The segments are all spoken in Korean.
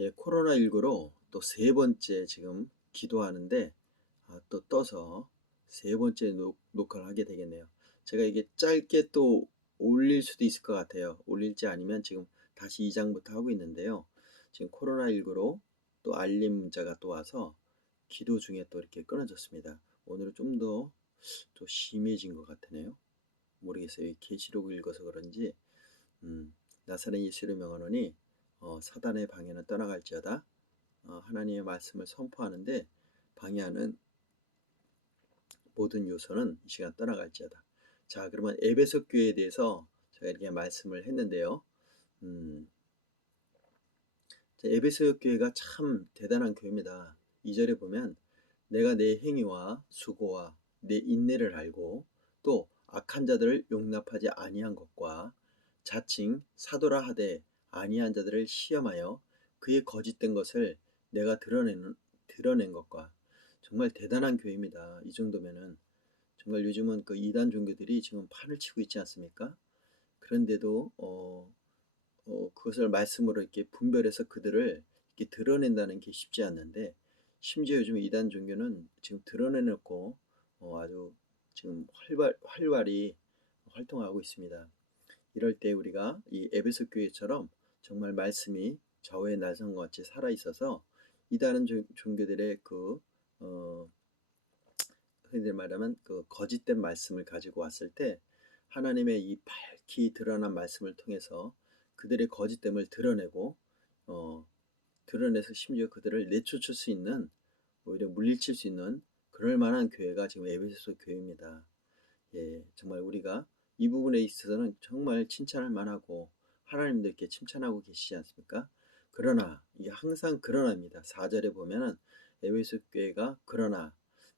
예, 코로나19로 또 세 번째 지금 기도하는데 또 떠서 세 번째 녹화를 하게 되겠네요. 제가 이게 짧게 또 올릴 수도 있을 것 같아요. 올릴지 아니면 지금 다시 2장부터 하고 있는데요. 지금 코로나19로 또 알림 문자가 또 와서 기도 중에 또 이렇게 끊어졌습니다. 오늘은 좀 더 또 심해진 것 같으네요. 모르겠어요. 이 계시록을 읽어서 그런지 나사렛 예수를 명하노니 사단의 방해는 떠나갈지어다. 하나님의 말씀을 선포하는데 방해하는 모든 요소는 이 시간 떠나갈지어다. 자, 그러면 에베소 교회에 대해서 제가 이렇게 말씀을 했는데요. 음, 에베소 교회가 참 대단한 교회입니다. 2절에 보면 내가 내 행위와 수고와 내 인내를 알고 또 악한 자들을 용납하지 아니한 것과 자칭 사도라 하되 아니한 자들을 시험하여 그의 거짓된 것을 내가 드러낸 것과. 정말 대단한 교회입니다. 이 정도면은 정말 요즘은 그 이단 종교들이 지금 판을 치고 있지 않습니까? 그런데도 그것을 말씀으로 이렇게 분별해서 그들을 이렇게 드러낸다는 게 쉽지 않는데, 심지어 요즘 이단 종교는 지금 드러내놓고 아주 지금 활발히 활동하고 있습니다. 이럴 때 우리가 이 에베소 교회처럼 정말 말씀이 저의 날성과 같이 살아 있어서 이 다른 종교들의 흔히들 말하면 그 거짓된 말씀을 가지고 왔을 때 하나님의 이 밝히 드러난 말씀을 통해서 그들의 거짓됨을 드러내고 어, 드러내서 심지어 그들을 내쫓을 수 있는, 오히려 물리칠 수 있는 그럴 만한 교회가 지금 에베소 교회입니다. 예, 정말 우리가 이 부분에 있어서는 정말 칭찬할 만하고 하나님도 이렇게 칭찬하고 계시지 않습니까? 그러나 이게 항상 그러나입니다. 4절에 보면은 에베소 교회가 그러나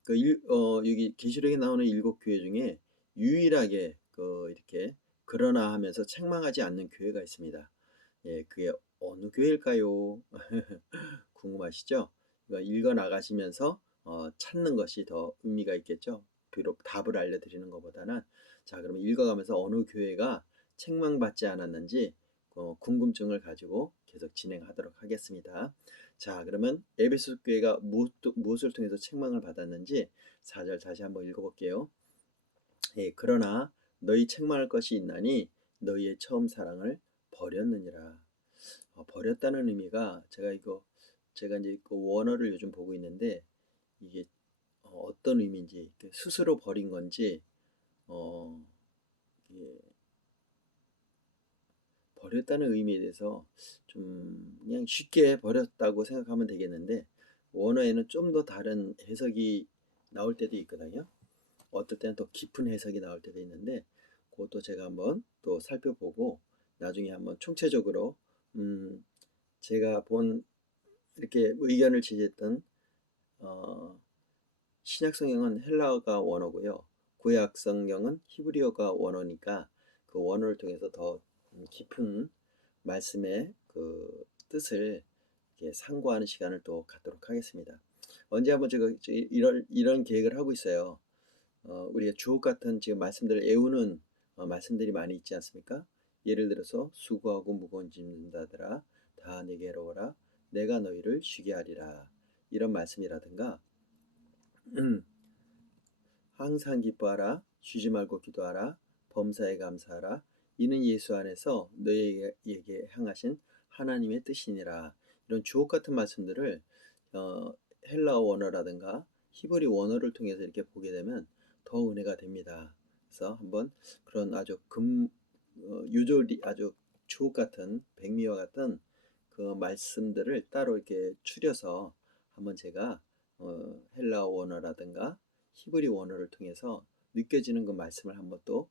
여기 계시록에 나오는 7교회 중에 유일하게 이렇게 그러나 하면서 책망하지 않는 교회가 있습니다. 예, 그게 어느 교회일까요? 궁금하시죠? 읽어 나가시면서 찾는 것이 더 의미가 있겠죠. 비록 답을 알려드리는 것보다는. 자, 그러면 읽어가면서 어느 교회가 책망받지 않았는지 궁금증을 가지고 계속 진행하도록 하겠습니다. 자, 그러면 에베소 교회가 무엇을 통해서 책망을 받았는지 4절 다시 한번 읽어볼게요. 예, 그러나 너희 책망할 것이 있나니 너희의 처음 사랑을 버렸느니라. 버렸다는 의미가 제가 이제 그 원어를 요즘 보고 있는데 이게 어떤 의미인지, 스스로 버린 건지 어, 이게 버렸다는 의미에 대해서 좀 그냥 쉽게 버렸다고 생각하면 되겠는데, 원어에는 좀 더 다른 해석이 나올 때도 있거든요. 어떨 때는 더 깊은 해석이 나올 때도 있는데, 그것도 제가 한번 또 살펴보고 나중에 한번 총체적으로 제가 본 이렇게 의견을 제시했던 신약 성경은 헬라어가 원어고요. 구약 성경은 히브리어가 원어니까 그 원어를 통해서 더 깊은 말씀의 그 뜻을 이렇게 상고하는 시간을 또 갖도록 하겠습니다. 언제 한번 제가 이런 계획을 하고 있어요. 우리가 주옥 같은 지금 말씀들을 애우는 말씀들이 많이 있지 않습니까? 예를 들어서 수고하고 무거운 짐진 자들아 다 내게로 오라 내가 너희를 쉬게 하리라, 이런 말씀이라든가 항상 기뻐하라 쉬지 말고 기도하라 범사에 감사하라 이는 예수 안에서 너희에게 향하신 하나님의 뜻이니라, 이런 주옥 같은 말씀들을 헬라어 원어라든가 히브리 원어를 통해서 이렇게 보게 되면 더 은혜가 됩니다. 그래서 한번 그런 아주 유조리 아주 주옥 같은 백미와 같은 그 말씀들을 따로 이렇게 추려서 한번 제가 헬라어 원어라든가 히브리 원어를 통해서 느껴지는 그 말씀을 한번 또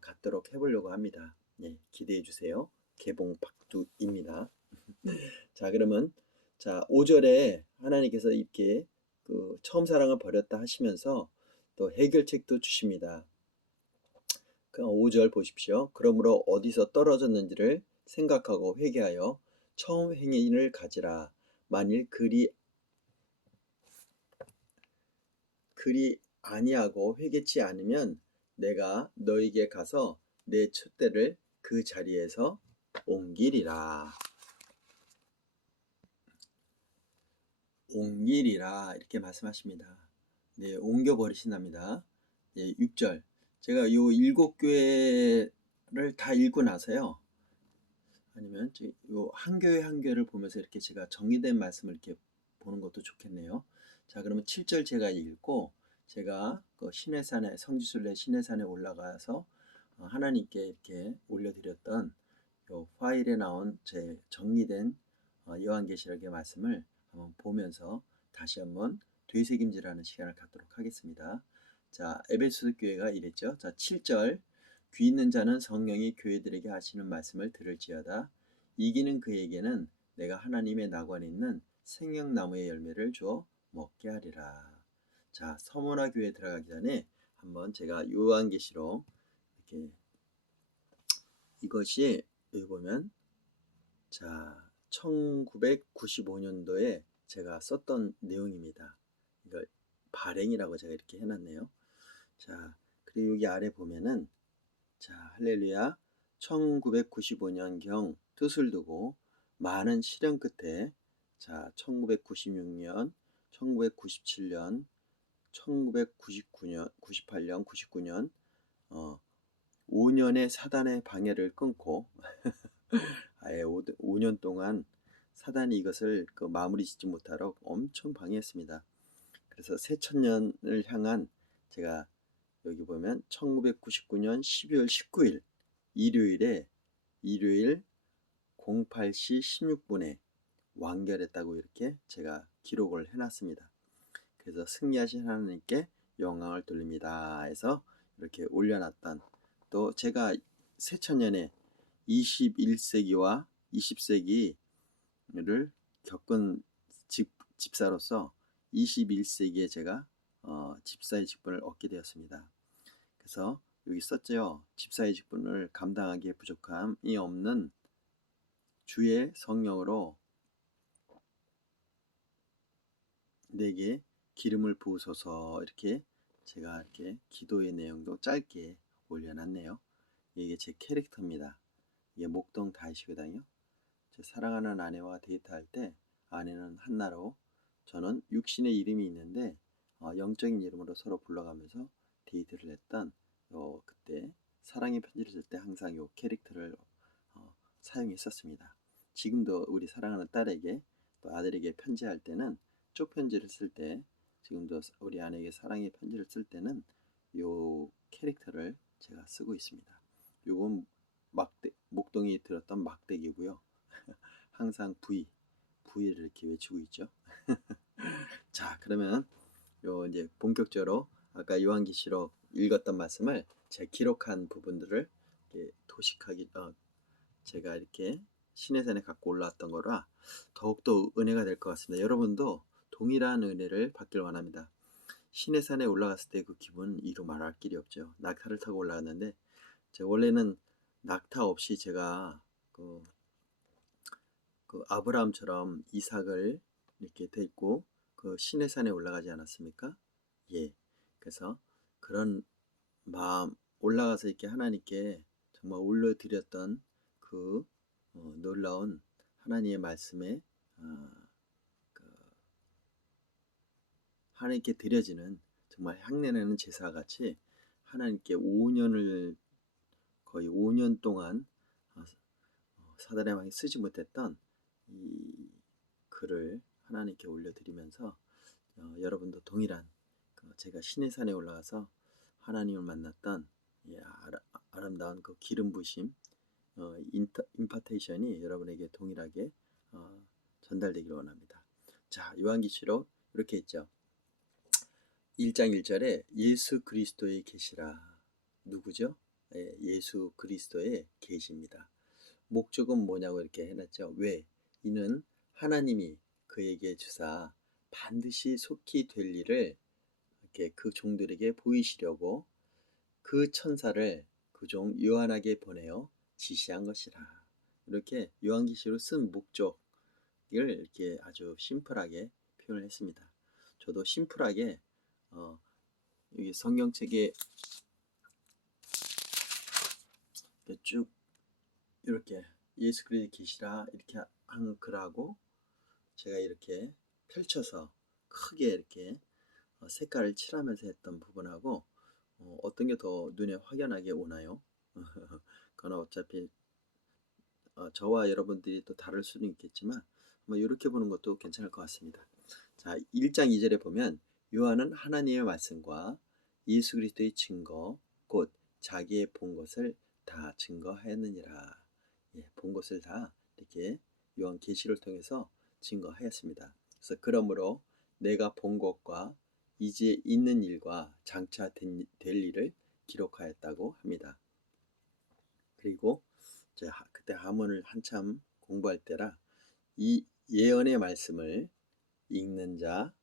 갖도록 해보려고 합니다. 예, 기대해 주세요. 개봉 박두입니다. 자, 그러면 5절에 하나님께서 이렇게 그 처음 사랑을 버렸다 하시면서 또 해결책도 주십니다. 그 5절 보십시오. 그러므로 어디서 떨어졌는지를 생각하고 회개하여 처음 행위를 가지라. 만일 그리 아니하고 회개치 않으면 내가 너에게 가서 내 촛대를 그 자리에서 옮기리라. 옮기리라 이렇게 말씀하십니다. 네, 옮겨 버리신답니다. 네, 6절. 제가 요 7교회를 다 읽고 나서요. 아니면 요 한 교회 한 교회를 보면서 이렇게 제가 정리된 말씀을 이렇게 보는 것도 좋겠네요. 자, 그러면 7절 제가 읽고 제가 그 시내산에 성지순례 시내산에 올라가서 하나님께 이렇게 올려드렸던 요 파일에 나온 제 정리된 요한계시록의 말씀을 한번 보면서 다시 한번 되새김질하는 시간을 갖도록 하겠습니다. 자, 에베소 교회가 이랬죠. 자, 7절. 귀 있는 자는 성령이 교회들에게 하시는 말씀을 들을지어다. 이기는 그에게는 내가 하나님의 낙원에 있는 생명나무의 열매를 주어 먹게 하리라. 자, 서머나 교회에 들어가기 전에 한번 제가 요한계시록 이렇게 이것이 여기 보면 자 1995년도에 제가 썼던 내용입니다. 이걸 발행이라고 제가 이렇게 해놨네요. 자, 그리고 여기 아래 보면은 자, 할렐루야. 1995년경 뜻을 두고 많은 시련 끝에 자, 1996년, 1997년, 1999년, 98년, 99년 5년의 사단의 방해를 끊고 아예 5년 동안 사단이 이것을 마무리 짓지 못하도록 엄청 방해했습니다. 그래서 새천년을 향한 제가 여기 보면 1999년 12월 19일 일요일 08시 16분에 완결했다고 이렇게 제가 기록을 해놨습니다. 그래서 승리하신 하나님께 영광을 돌립니다 해서 이렇게 올려놨던, 또 제가 새천년에 21세기와 20세기를 겪은 집사로서 21세기에 제가 집사의 직분을 얻게 되었습니다. 그래서 여기 썼죠. 집사의 직분을 감당하기에 부족함이 없는 주의 성령으로 내게 기름을 부으소서, 이렇게 제가 이렇게 기도의 내용도 짧게 올려놨네요. 이게 제 캐릭터입니다. 이게 목동 다윗이거든요. 제 사랑하는 아내와 데이트할 때 아내는 한나로, 저는 육신의 이름이 있는데 영적인 이름으로 서로 불러가면서 데이트를 했던 그때 사랑의 편지를 쓸 때 항상 요 캐릭터를 사용했었습니다. 지금도 우리 사랑하는 딸에게 또 아들에게 편지할 때는 쪽 편지를 쓸 때, 지금도 우리 아내에게 사랑의 편지를 쓸 때는 요 캐릭터를 제가 쓰고 있습니다. 요건 목동이 들었던 막대기고요. 항상 V를 이렇게 외치고 있죠. 자, 그러면 이제 본격적으로 아까 요한계시록 읽었던 말씀을 제가 기록한 부분들을 이렇게 도식하기 제가 이렇게 시내산에 갖고 올라왔던 거라 더욱더 은혜가 될 것 같습니다. 여러분도 동일한 은혜를 받길 원합니다. 시내산에 올라갔을 때 그 기분 이루 말할 길이 없죠. 낙타를 타고 올라갔는데 제가 원래는 낙타 없이 제가 그 아브라함처럼 이삭을 이렇게 데리고 그 시내산에 올라가지 않았습니까? 예. 그래서 그런 마음, 올라가서 이렇게 하나님께 정말 올려드렸던 그 놀라운 하나님의 말씀에 그 하나님께 드려지는 정말 향내나는 제사와 같이 하나님께 5년을 거의 5년 동안 사단의 왕이 쓰지 못했던 이 글을 하나님께 올려드리면서 여러분도 동일한 제가 시내산에 올라가서 하나님을 만났던 아름다운 그 기름 부심 임파테이션이 여러분에게 동일하게 전달되기를 원합니다. 자, 요한계시록 이렇게 있죠. 1장 1절에 예수 그리스도의 계시라. 누구죠? 예수 그리스도의 계시입니다. 목적은 뭐냐고 이렇게 해놨죠. 왜? 이는 하나님이 그에게 주사 반드시 속히 될 일을 이렇게 그 종들에게 보이시려고 그 천사를 그 종 요한에게 보내어 지시한 것이라. 이렇게 요한계시로 쓴 목적을 이렇게 아주 심플하게 표현을 했습니다. 저도 심플하게 여기 성경책에 쭉 이렇게 예수 그리스도의 계시라 이렇게 한 글하고 제가 이렇게 펼쳐서 크게 이렇게 색깔을 칠하면서 했던 부분하고 어떤 게 더 눈에 확연하게 오나요? 그건 어차피 저와 여러분들이 또 다를 수는 있겠지만 뭐 이렇게 보는 것도 괜찮을 것 같습니다. 자, 1장 2절에 보면 요한은 하나님의 말씀과 예수 그리스도의 증거 곧 자기의 본 것을 다 증거하였느니라. 예, 본 것을 다 이렇게 요한 계시를 통해서 증거하였습니다. 그래서 그러므로 내가 본 것과 이제 있는 일과 장차 될 일을 기록하였다고 합니다. 그리고 그때 하문을 한참 공부할 때라 이 예언의 말씀을 읽는 자,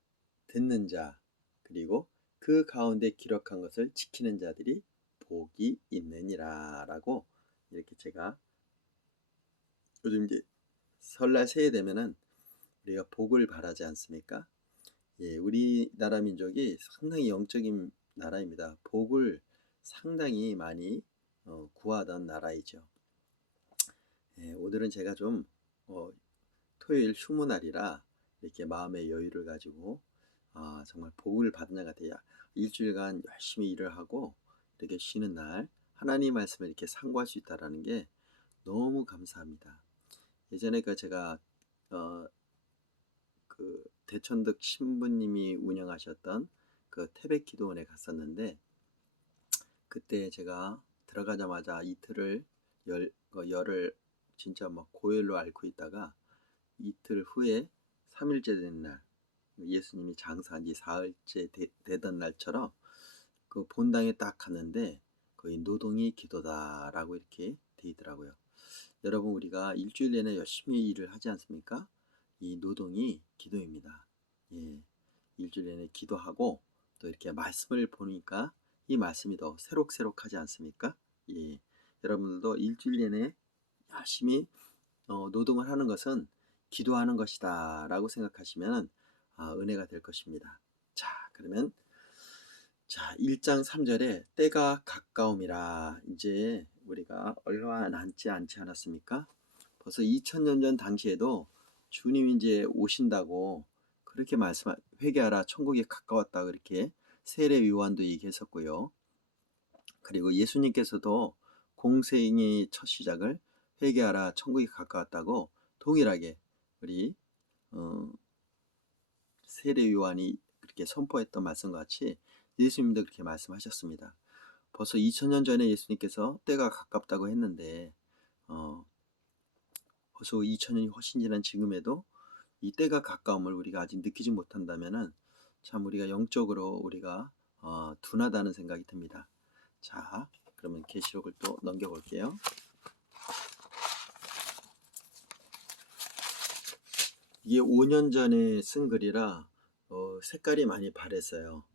듣는 자, 그리고 그 가운데 기록한 것을 지키는 자들이 복이 있느니라 라고 이렇게 제가 요즘 이제 설날 새해 되면은 우리가 복을 바라지 않습니까? 예, 우리나라 민족이 상당히 영적인 나라입니다. 복을 상당히 많이 구하던 나라이죠. 예, 오늘은 제가 좀 토요일 휴무날이라 이렇게 마음의 여유를 가지고 정말 복을 받은 자 같아요. 일주일간 열심히 일을 하고 이렇게 쉬는 날 하나님 말씀을 이렇게 상고할 수 있다는 게 너무 감사합니다. 예전에 제가 그 대천득 신부님이 운영하셨던 그 태백 기도원에 갔었는데 그때 제가 들어가자마자 이틀을 열을 진짜 막 고열로 앓고 있다가 이틀 후에 3일째 되는 날 예수님이 장사한 지 사흘째 되던 날처럼 그 본당에 딱 갔는데 거의 노동이 기도다라고 이렇게 돼 있더라고요. 여러분 우리가 일주일 내내 열심히 일을 하지 않습니까? 이 노동이 기도입니다. 예, 일주일 내내 기도하고 또 이렇게 말씀을 보니까 이 말씀이 더 새록새록하지 않습니까? 예, 여러분들도 일주일 내내 열심히 노동을 하는 것은 기도하는 것이다 라고 생각하시면 은혜가 될 것입니다. 자, 그러면 1장 3절에 때가 가까움이라 이제 우리가 얼마 남지 않지 않았습니까? 벌써 2000년 전 당시에도 주님이 이제 오신다고 그렇게 회개하라 천국이 가까웠다 그렇게 세례 요한도 얘기했었고요. 그리고 예수님께서도 공생의 첫 시작을 회개하라 천국이 가까웠다고 동일하게 우리 세례 요한이 그렇게 선포했던 말씀과 같이 예수님도 그렇게 말씀하셨습니다. 벌써 2000년 전에 예수님께서 때가 가깝다고 했는데 벌써 2000년이 훨씬 지난 지금에도 이 때가 가까움을 우리가 아직 느끼지 못한다면은 참 우리가 영적으로 우리가 둔하다는 생각이 듭니다. 자, 그러면 계시록을 또 넘겨볼게요. 이게 5년 전에 쓴 글이라 색깔이 많이 바랬어요.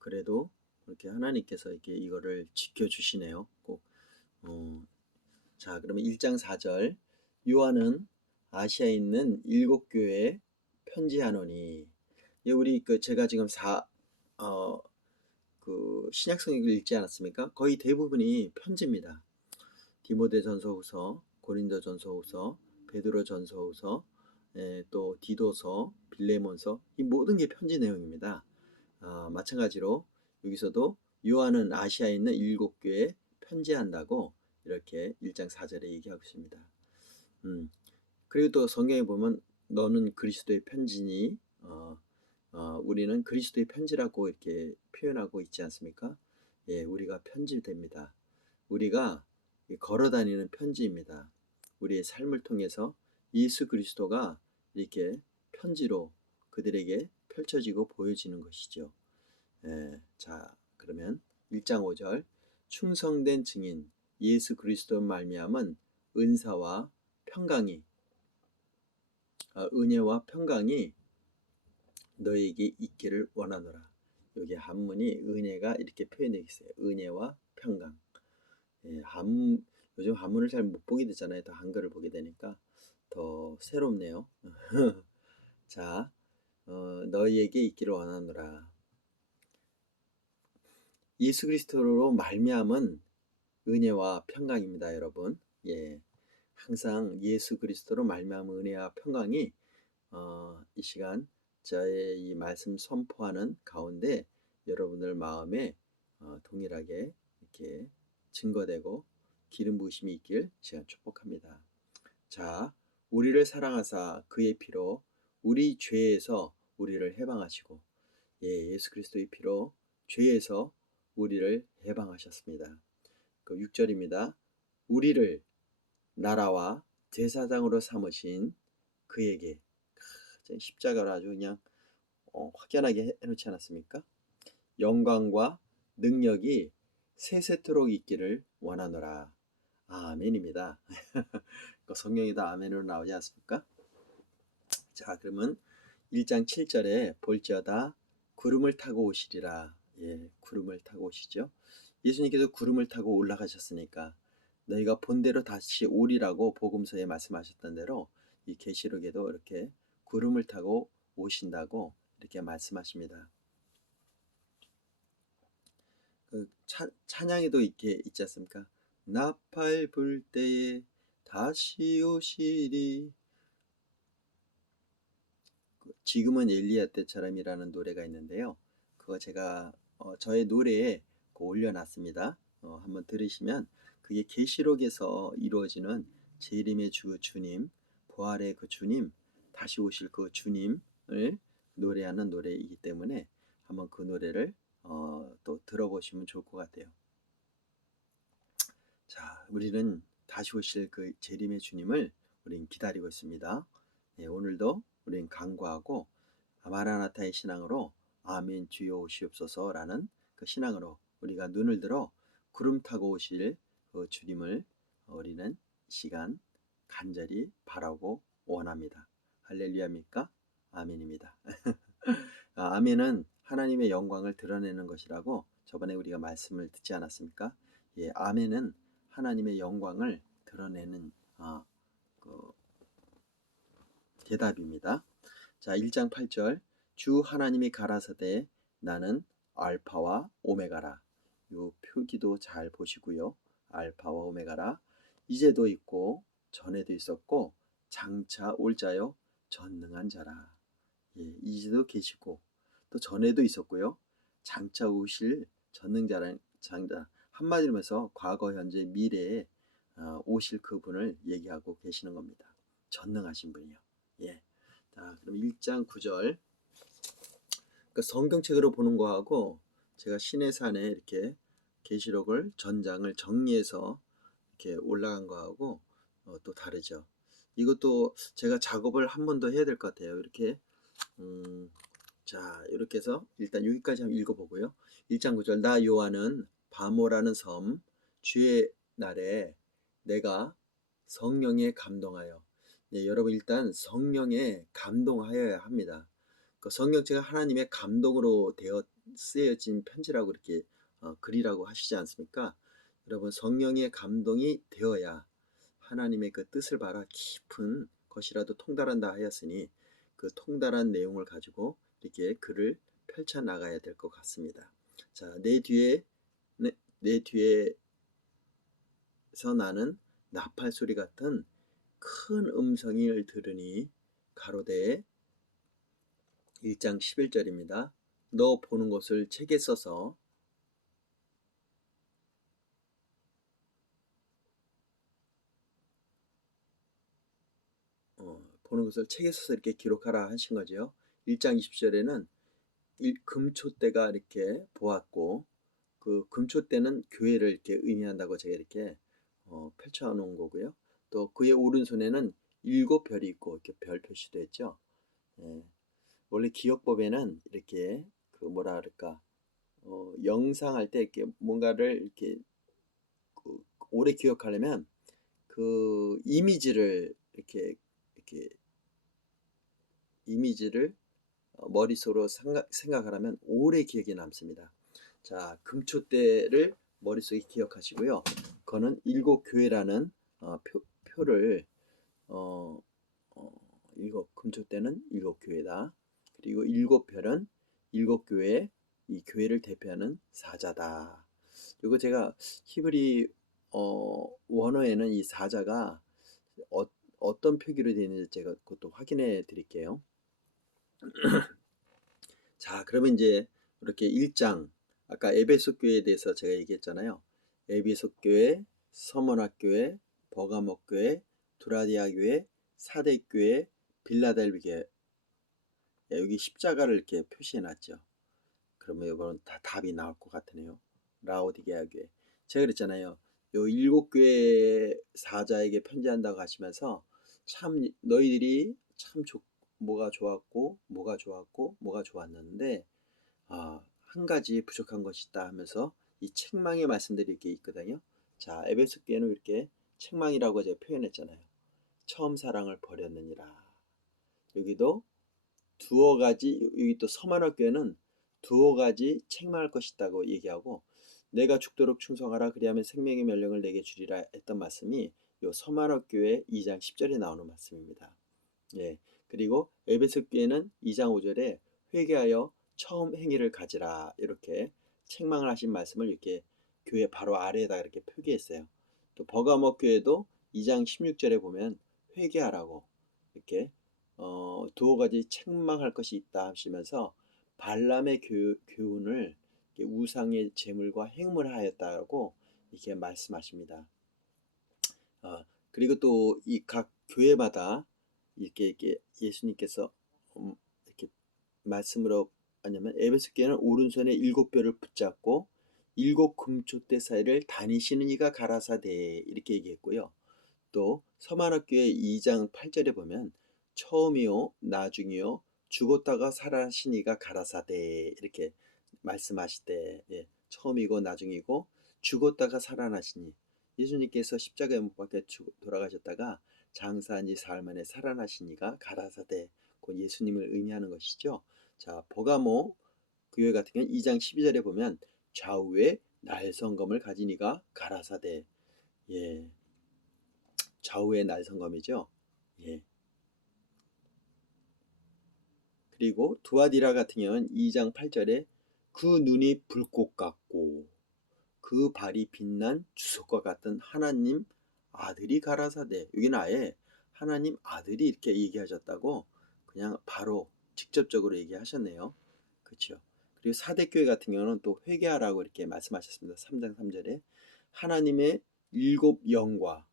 그래도 이렇게 하나님께서 이렇게 이거를 지켜주시네요. 꼭. 자, 그러면 1장 4절 요한은 아시아에 있는 7교회에 편지하노니 우리 제가 지금 신약 성경을 읽지 않았습니까? 거의 대부분이 편지입니다. 디모데전서후서, 고린도전서후서, 베드로전서후서, 또 디도서, 빌레몬서 이 모든 게 편지 내용입니다. 마찬가지로 여기서도 요한은 아시아에 있는 7교회에 편지한다고 이렇게 1장 4절에 얘기하고 있습니다. 그리고 또 성경에 보면 너는 그리스도의 편지니 우리는 그리스도의 편지라고 이렇게 표현하고 있지 않습니까? 예, 우리가 편지됩니다. 우리가 걸어다니는 편지입니다. 우리의 삶을 통해서 예수 그리스도가 이렇게 편지로 그들에게 펼쳐지고 보여지는 것이죠. 자, 그러면 1장 5절 충성된 증인 예수 그리스도 말미암은 은사와 평강이 은혜와 평강이 너에게 있기를 원하노라. 여기 한문이 은혜가 이렇게 표현되어 있어요. 은혜와 평강. 예, 요즘 한문을 잘 못 보게 되잖아요. 더 한글을 보게 되니까 더 새롭네요. 자, 너희에게 있기를 원하노라. 예수 그리스도로 말미암은 은혜와 평강입니다, 여러분. 예, 항상 예수 그리스도로 말미암은 은혜와 평강이 이 시간 저의 이 말씀 선포하는 가운데 여러분들 마음에 동일하게 이렇게 증거되고 기름 부으심이 있길 제가 축복합니다. 자, 우리를 사랑하사 그의 피로 우리 죄에서 우리를 해방하시고, 예수 그리스도의 피로 죄에서 우리를 해방하셨습니다. 그 6절입니다. 우리를 나라와 제사장으로 삼으신 그에게, 십자가를 아주 그냥 확연하게 해놓지 않았습니까? 영광과 능력이 세세토록 있기를 원하노라. 아멘입니다. 성경이 다 아멘으로 나오지 않습니까? 자, 그러면 1장 7절에 볼지어다 구름을 타고 오시리라. 예, 구름을 타고 오시죠. 예수님께서 구름을 타고 올라가셨으니까 너희가 본대로 다시 오리라고 복음서에 말씀하셨던 대로 이 계시록에도 이렇게 구름을 타고 오신다고 이렇게 말씀하십니다. 그 찬양에도 이렇게 있지 않습니까? 나팔 불 때에 다시 오시리. 지금은 엘리야 때처럼이라는 노래가 있는데요. 그거 제가 저의 노래에 올려놨습니다. 한번 들으시면 그게 계시록에서 이루어지는 재림의 주 주님, 부활의 그 주님, 다시 오실 그 주님을 노래하는 노래이기 때문에 한번 그 노래를 또 들어보시면 좋을 것 같아요. 자, 우리는 다시 오실 그 재림의 주님을 우리는 기다리고 있습니다. 네, 오늘도 우리는 간구하고 마라나타의 신앙으로 아멘 주여 오시옵소서라는 그 신앙으로 우리가 눈을 들어 구름 타고 오실 그 주님을 우리는 시간 간절히 바라고 원합니다. 할렐루야입니까? 아멘입니다. 아멘은 하나님의 영광을 드러내는 것이라고 저번에 우리가 말씀을 듣지 않았습니까? 예, 아멘은 하나님의 영광을 드러내는 그 대답입니다. 자, 1장 8절 주 하나님이 가라사대 나는 알파와 오메가라. 요 표기도 잘 보시고요. 알파와 오메가라. 이제도 있고 전에도 있었고 장차 올 자요 전능한 자라. 예, 이제도 계시고 또 전에도 있었고요. 장차 오실 전능자란 장자. 한마디로 해서 과거, 현재, 미래에 오실 그분을 얘기하고 계시는 겁니다. 전능하신 분이요. 예. 자, 그럼 1장 9절. 그 성경책으로 보는 거하고 제가 시내산에 이렇게 계시록을 전장을 정리해서 이렇게 올라간 거하고 또 다르죠. 이것도 제가 작업을 한 번 더 해야 될 것 같아요. 이렇게 자, 이렇게 해서 일단 여기까지 한번 읽어보고요. 1장 9절 나 요한은 바모라는 섬 주의 날에 내가 성령에 감동하여. 네, 여러분 일단 성령에 감동하여야 합니다. 그 성경책은 하나님의 감동으로 되어 쓰여진 편지라고 이렇게 글이라고 하시지 않습니까? 여러분 성령의 감동이 되어야 하나님의 그 뜻을 바라 깊은 것이라도 통달한다 하였으니 그 통달한 내용을 가지고 이렇게 글을 펼쳐 나가야 될 것 같습니다. 자, 내 뒤에서 나는 나팔 소리 같은 큰 음성을 들으니 가로되 1장 11절입니다. 너 보는 것을 책에 써서 보는 것을 책에 써서 이렇게 기록하라 하신 거죠. 1장 20절에는 금초대가 이렇게 보았고 그 금초대는 교회를 이렇게 의미한다고 제가 이렇게 펼쳐 놓은 거고요. 또 그의 오른손에는 7별이 있고 이렇게 별 표시도 했죠. 예. 원래 기억법에는 이렇게 그 뭐라 그럴까 영상할 때 이렇게 뭔가를 이렇게 그 오래 기억하려면 그 이미지를 머릿속으로 생각하라면 오래 기억에 남습니다. 자, 금초대를 머릿속에 기억하시고요. 그거는 7교회라는 표를 금초대는 7교회다. 그리고 7별은 7교회 이 교회를 대표하는 사자다. 이거 제가 히브리 원어에는 이 사자가 어떤 표기로 되어 있는지 제가 그것도 확인해 드릴게요. 자, 그러면 이제 이렇게 1장, 아까 에베소 교회에 대해서 제가 얘기했잖아요. 에베소 교회, 서머나 교회, 버가모 교회, 두라디아 교회, 사대 교회, 빌라델비 교회. 여기 십자가를 이렇게 표시해 놨죠. 그러면 이거는 다 답이 나올 것 같으네요. 라오디게아 교회. 제가 그랬잖아요. 요 일곱 교회 사자에게 편지한다고 하시면서 참 너희들이 참 뭐가 좋았고 뭐가 좋았고 뭐가 좋았는데 한 가지 부족한 것이 있다 하면서 이 책망의 말씀들이 이렇게 있거든요. 자, 에베소 교회는 이렇게 책망이라고 제가 표현했잖아요. 처음 사랑을 버렸느니라. 여기도 두어 가지, 여기 또 서만화 교회는 두어 가지 책망할 것이 있다고 얘기하고, 내가 죽도록 충성하라 그리하면 생명의 멸령을 내게 주리라 했던 말씀이 요 서만화 교회 2장 10절에 나오는 말씀입니다. 예. 그리고 에베소 교회는 2장 5절에 회개하여 처음 행위를 가지라 이렇게 책망을 하신 말씀을 이렇게 교회 바로 아래에다 이렇게 표기했어요. 또 버가모 교회도 2장 16절에 보면 회개하라고 이렇게 두어 가지 책망할 것이 있다 하시면서 발람의 교훈을 우상의 제물과 행물하였다고 이렇게 말씀하십니다. 그리고 또 이 각 교회마다 이렇게 예수님께서 이렇게 말씀으로 하냐면 에베소 교회는 오른손에 7뼈를 붙잡고 7금촛대 사이를 다니시는 이가 가라사대 이렇게 얘기했고요. 또 서만화 교회 2장 8절에 보면 처음이요 나중이요 죽었다가 살아나신 이가 가라사대 이렇게 말씀하실 때 처음이고 나중이고 죽었다가 살아나시니 예수님께서 십자가에 못 박혀 돌아가셨다가 장사한 지 사흘 만에 살아나신 이가 가라사대 그 예수님을 의미하는 것이죠. 자, 버가모 교회 같은 경우는 2장 12절에 보면 좌우에 날성검을 가진 이가 가라사대. 예, 좌우의 날성검이죠. 예. 그리고 두아디라 같은 경우는 2장 8절에 그 눈이 불꽃 같고 그 발이 빛난 주석과 같은 하나님 아들이 가라사대. 여기는 아예 하나님 아들이 이렇게 얘기하셨다고 그냥 바로 직접적으로 얘기하셨네요. 그렇죠. 그리고 사대교회 같은 경우는 또 회개하라고 이렇게 말씀하셨습니다. 3장 3절에 하나님의 7영과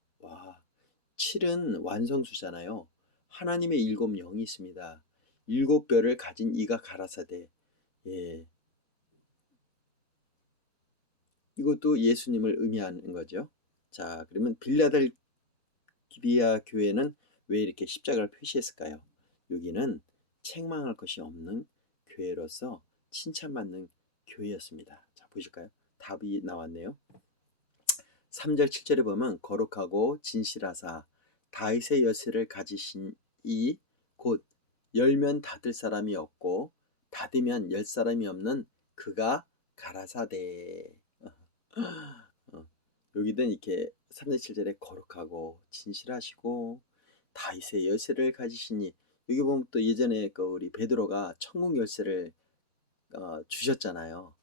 7은 완성수잖아요. 하나님의 7영이 있습니다. 7뼈를 가진 이가 가라사대. 예, 이것도 예수님을 의미하는 거죠. 자, 그러면 빌라델비아 교회는 왜 이렇게 십자가를 표시했을까요? 여기는 책망할 것이 없는 교회로서 칭찬받는 교회였습니다. 자, 보실까요? 답이 나왔네요. 3절 7절에 보면 거룩하고 진실하사 다윗의 열쇠를 가지신 이 곧 열면 닫을 사람이 없고 닫으면 열 사람이 없는 그가 가라사대. 여기는 이렇게 3절 7절에 거룩하고 진실하시고 다윗의 열쇠를 가지시니 여기 보면 또 예전에 그 우리 베드로가 천국 열쇠를 주셨잖아요.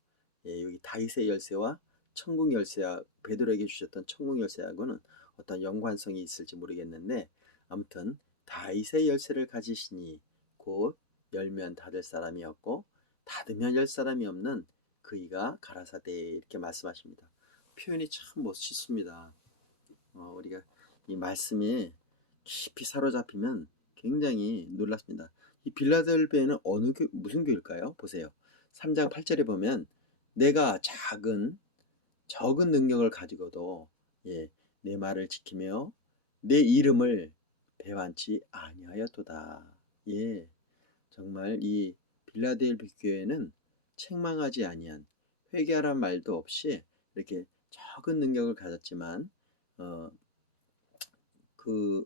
예, 여기 다윗의 열쇠와 천국 열쇠와 베드로에게 주셨던 천국 열쇠하고는 어떤 연관성이 있을지 모르겠는데 아무튼 다윗의 열쇠를 가지시니 곧 열면 닫을 사람이 없고 닫으면 열 사람이 없는 그이가 가라사대 이렇게 말씀하십니다. 표현이 참 멋있습니다. 우리가 이 말씀에 깊이 사로잡히면 굉장히 놀랍습니다. 이 빌라델비아는 무슨 교일까요? 보세요. 3장 8절에 보면 내가 적은 능력을 가지고도 내 말을 지키며 내 이름을 배반치 아니하였도다. 예, 정말 이 빌라델비 교회는 책망하지 아니한 회개하란 말도 없이 이렇게 적은 능력을 가졌지만 어, 그,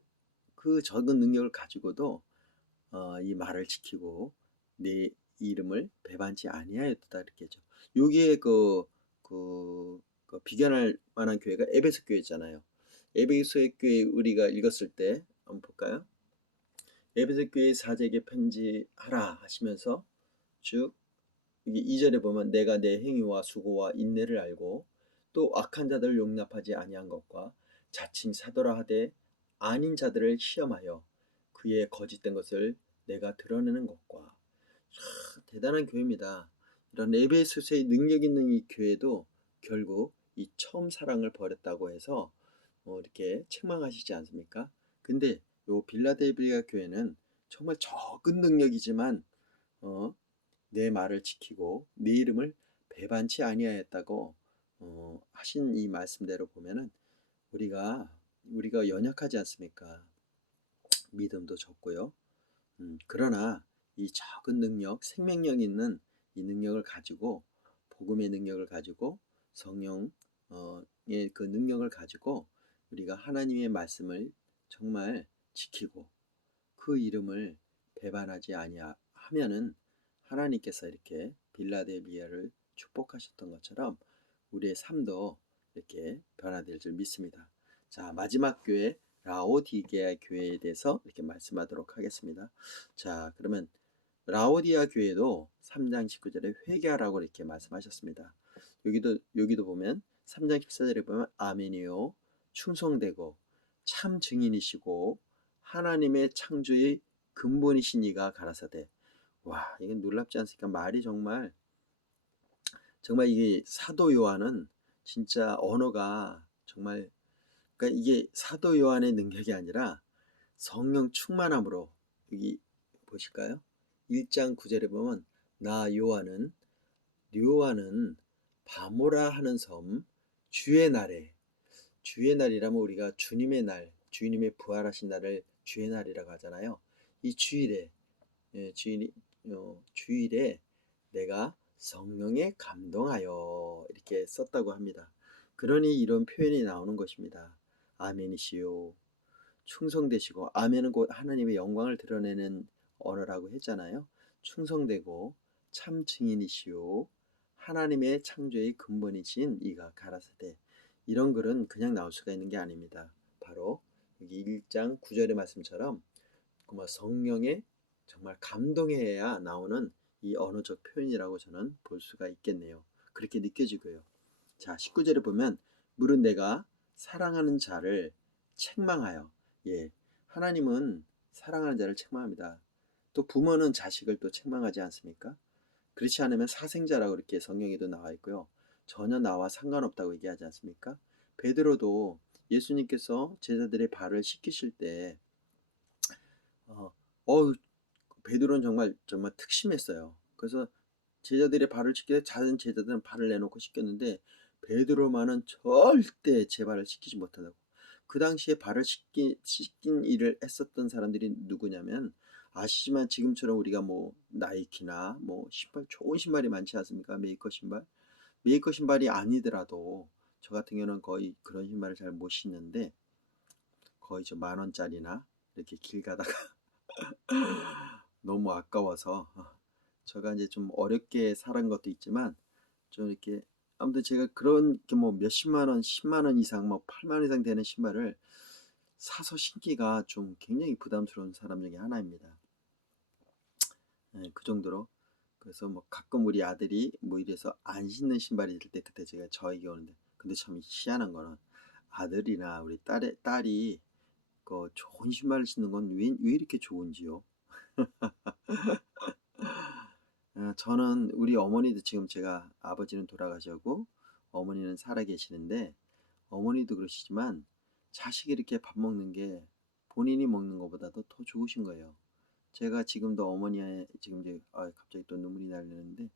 그 적은 능력을 가지고도 이 말을 지키고 내 이름을 배반치 아니하였다 이렇게 했죠. 여기에 그 비견할 만한 교회가 에베소 교회잖아요. 에베소 교회 우리가 읽었을 때 한번 볼까요? 에베소 교회 사제에게 편지하라 하시면서 쭉 여기 2절에 보면 내가 내 행위와 수고와 인내를 알고 또 악한 자들을 용납하지 아니한 것과 자칭 사도라 하되 아닌 자들을 시험하여 그의 거짓된 것을 내가 드러내는 것과 대단한 교회입니다. 이런 에베소서의 능력 있는 이 교회도 결국 이 처음 사랑을 버렸다고 해서 이렇게 책망하시지 않습니까? 근데 요 빌라델비아 교회는 정말 적은 능력이지만 어, 내 말을 지키고 내 이름을 배반치 아니하였다고 하신 이 말씀대로 보면은 우리가 연약하지 않습니까? 믿음도 적고요. 그러나 이 적은 능력, 생명력 있는 이 능력을 가지고 복음의 능력을 가지고 성령의 그 능력을 가지고 우리가 하나님의 말씀을 정말 지키고 그 이름을 배반하지 아니하면은 하나님께서 이렇게 빌라델비아를 축복하셨던 것처럼 우리의 삶도 이렇게 변화될 줄 믿습니다. 자, 마지막 교회 라오디게아 교회에 대해서 이렇게 말씀하도록 하겠습니다. 자, 그러면 라오디아 교회도 3장 19절에 회개하라고 이렇게 말씀하셨습니다. 여기도 보면 3장 14절에 보면 아멘이요 충성되고 참 증인이시고 하나님의 창조의 근본이신 이가 가라사대. 와, 이건 놀랍지 않습니까? 말이 정말 이게 사도 요한은 진짜 언어가 정말, 그러니까 이게 사도 요한의 능력이 아니라 성령 충만함으로, 여기 보실까요? 1장 9절에 보면 나 요한은 바모라 하는 섬 주의 날이라면 우리가 주님의 날, 주님의 부활하신 날을 주의 날이라고 하잖아요. 이 주일에 주일에 내가 성령에 감동하여 이렇게 썼다고 합니다. 그러니 이런 표현이 나오는 것입니다. 아멘이시요 충성되시고, 아멘은 곧 하나님의 영광을 드러내는 언어라고 했잖아요. 충성되고 참 증인이시오 하나님의 창조의 근본이신 이가 가라사대. 이런 글은 그냥 나올 수가 있는 게 아닙니다. 바로 여기 1장 9절의 말씀처럼 성령에 정말 감동해야 나오는 이 언어적 표현이라고 저는 볼 수가 있겠네요. 그렇게 느껴지고요. 자, 19절에 보면 물은 내가 사랑하는 자를 책망하여. 예, 하나님은 사랑하는 자를 책망합니다. 또 부모는 자식을 또 책망하지 않습니까? 그렇지 않으면 사생자라고 이렇게 성경에도 나와 있고요. 전혀 나와 상관없다고 얘기하지 않습니까? 베드로도 예수님께서 제자들의 발을 씻기실 때 어, 어우, 베드로는 정말 특심했어요. 그래서 제자들의 발을 씻기되 다른 제자들은 발을 내놓고 씻겼는데 베드로만은 절대 제 발을 씻기지 못하다고. 그 당시에 발을 씻긴 일을 했었던 사람들이 누구냐면, 아시지만 지금처럼 우리가 뭐 나이키나 뭐 신발, 좋은 신발이 많지 않습니까? 메이커 신발이 아니더라도 저 같은 경우는 거의 그런 신발을 잘 못 신는데, 거의 저 10,000원짜리나 이렇게 길 가다가 너무 아까워서 제가 이제 좀 어렵게 살은 것도 있지만 좀 이렇게, 아무튼 제가 그런 뭐 몇십만 원, 10만 원 이상, 뭐 8만 원 이상 되는 신발을 사서 신기가 좀 굉장히 부담스러운 사람 중에 하나입니다. 그 정도로. 그래서 뭐 가끔 우리 아들이 뭐 이래서 안 신는 신발이 있을 때 그때 제가 저에게 오는데, 근데 참 희한한 거는 아들이나 우리 딸이 그 좋은 신발을 신는 건 왜 이렇게 좋은지요? 저는 우리 어머니도, 지금 제가 아버지는 돌아가셨고 어머니는 살아 계시는데, 어머니도 그러시지만 자식이 이렇게 밥 먹는 게 본인이 먹는 것보다도 더 좋으신 거예요. 제가 지금도 어머니의, 지금 이제 갑자기 또 눈물이 나려는데,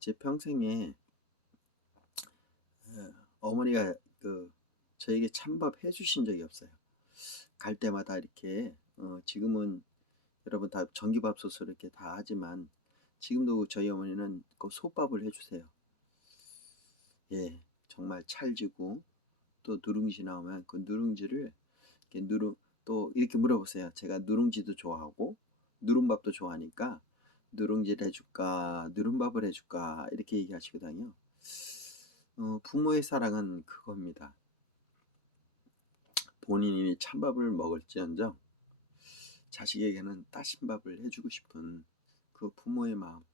제 평생에 어머니가 저에게 찬밥 해주신 적이 없어요. 갈 때마다 이렇게 지금은 여러분 다 전기밥솥으로 이렇게 다 하지만 지금도 저희 어머니는 그 솥밥을 해주세요. 예, 정말 찰지고, 또 누룽지 나오면 그 누룽지를 이렇게 또 이렇게 물어보세요. 제가 누룽지도 좋아하고 누룽밥도 좋아하니까 누룽지를 해줄까 누룽밥을 해줄까 이렇게 얘기하시거든요. 부모의 사랑은 그겁니다. 본인이 찬밥을 먹을지언정 자식에게는 따신 밥을 해주고 싶은 그 부모의 마음.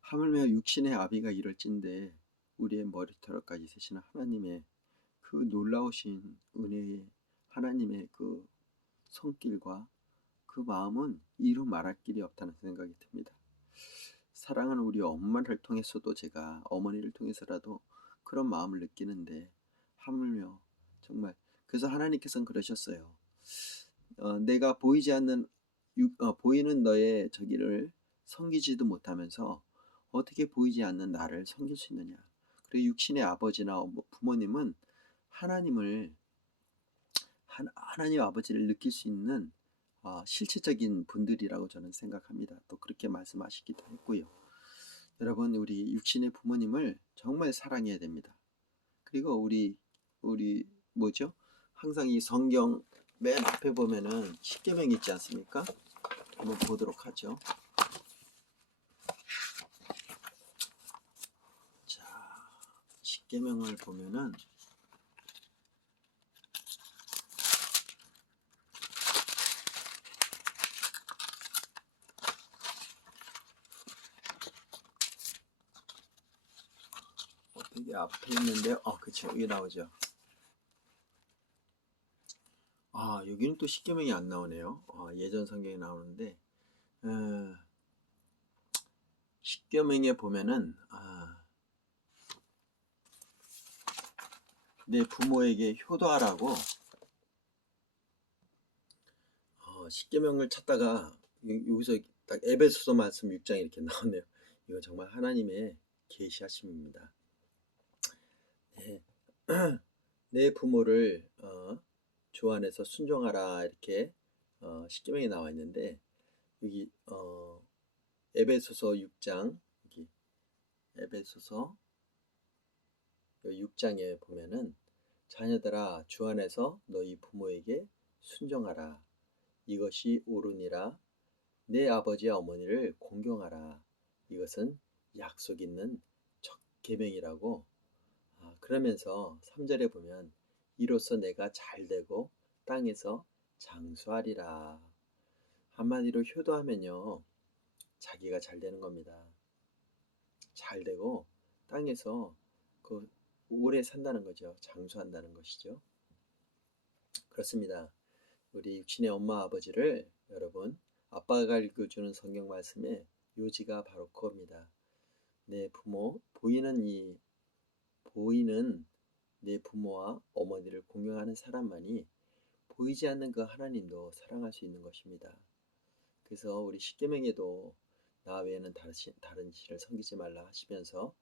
하물며 육신의 아비가 이럴진데 우리의 머리털까지 세시는 하나님의 그 놀라우신 은혜의, 하나님의 그 손길과 그 마음은 이루 말할 길이 없다는 생각이 듭니다. 사랑하는 우리 엄마를 통해서도 제가 어머니를 통해서라도 그런 마음을 느끼는데 하물며 정말 그래서 하나님께서는 그러셨어요. 내가 보이지 않는 보이는 너의 저기를 섬기지도 못하면서 어떻게 보이지 않는 나를 섬길 수 있느냐. 그리고 육신의 아버지나 부모님은 하나님을 하나님 아버지를 느낄 수 있는 실체적인 분들이라고 저는 생각합니다. 또 그렇게 말씀하시기도 했고요. 여러분, 우리 육신의 부모님을 정말 사랑해야 됩니다. 그리고 우리 뭐죠? 항상 이 성경 맨 앞에 보면은 십계명 있지 않습니까? 한번 보도록 하죠. 자, 십계명을 보면은 되게 앞에 있는데요. 그쵸. 여기 나오죠. 여기는 또 십계명이 안 나오네요. 예전 성경에 나오는데 십계명에 보면은 내 부모에게 효도하라고 십계명을 찾다가 여기서 딱 에베소서 말씀 6장 이렇게 나오네요. 이거 정말 하나님의 계시하심입니다. 네. 내 부모를 주 안에서 순종하라 이렇게 십계명에 나와 있는데 여기 에베소서 6장 여기 에베소서 6장에 보면은 자녀들아 주 안에서 너희 부모에게 순종하라 이것이 옳으니라 내 아버지와 어머니를 공경하라 이것은 약속 있는 첫 계명이라고 그러면서 3절에 보면 이로써 내가 잘되고 땅에서 장수하리라 한마디로 효도하면요 자기가 잘되는 겁니다. 잘되고 땅에서 오래 산다는 거죠. 장수한다는 것이죠. 그렇습니다. 우리 육신의 엄마 아버지를 여러분 아빠가 읽어주는 성경 말씀의 요지가 바로 그겁니다. 내 부모 보이는 내 부모와 어머니를 공경하는 사람만이 보이지 않는 그 하나님도 사랑할 수 있는 것입니다. 그래서 우리 십계명에도 나 외에는 다른 신을 섬기지 말라 하시면서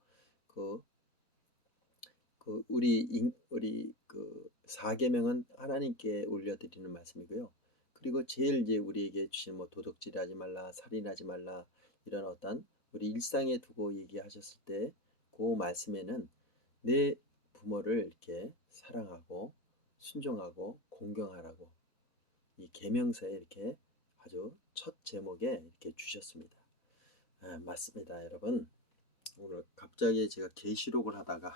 우리 그 4계명은 하나님께 올려드리는 말씀이고요. 그리고 제일 이제 우리에게 주신 도둑질하지 말라, 살인하지 말라 이런 어떤 우리 일상에 두고 얘기하셨을 때 그 말씀에는 내 부모를 이렇게 사랑하고 순종하고 공경하라고 이 계명서에 이렇게 아주 첫 제목에 이렇게 주셨습니다. 맞습니다, 여러분. 오늘 갑자기 제가 계시록을 하다가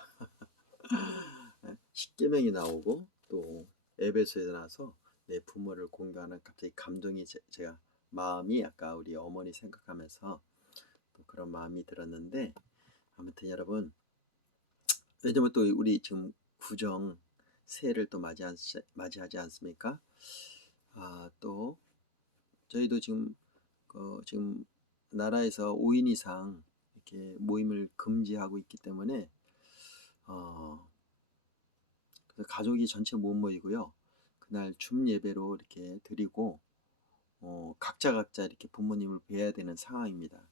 십계명이 나오고 또 에베소에 나와서 내 부모를 공경하는 갑자기 감동이 제가 마음이 아까 우리 어머니 생각하면서 또 그런 마음이 들었는데 아무튼 여러분 왜냐면 또 우리 지금 구정 새해를 또 맞이하지 않습니까? 또 저희도 지금 지금 나라에서 5인 이상 이렇게 모임을 금지하고 있기 때문에 그래서 가족이 전체 못 모이고요. 그날 줌 예배로 이렇게 드리고 각자 이렇게 부모님을 뵈야 되는 상황입니다.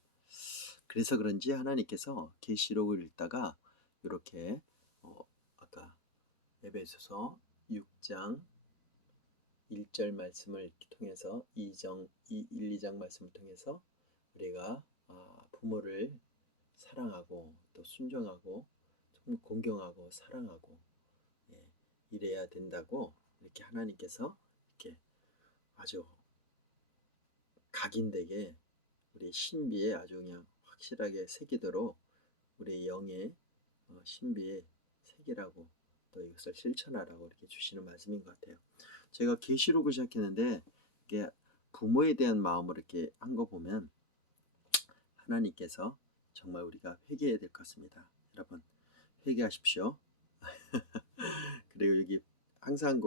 그래서 그런지 하나님께서 계시록을 읽다가 이렇게 아까 에베소서 6장 1절 말씀을 통해서 1, 2장 말씀을 통해서 우리가 부모를 사랑하고 또 순종하고 공경하고 사랑하고 이래야 된다고 이렇게 하나님께서 이렇게 아주 각인되게 우리 신비에 아주 그냥 확실하게 새기도록 우리 영의 신비에 새기라고 또 이것을 실천하라고 이렇게 주시는 말씀인 것 같아요. 제가 계시록을 시작했는데 이게 부모에 대한 마음으로 이렇게 한 거 보면 하나님께서 정말 우리가 회개해야 될 것 같습니다. 여러분 회개하십시오. 그리고 여기 항상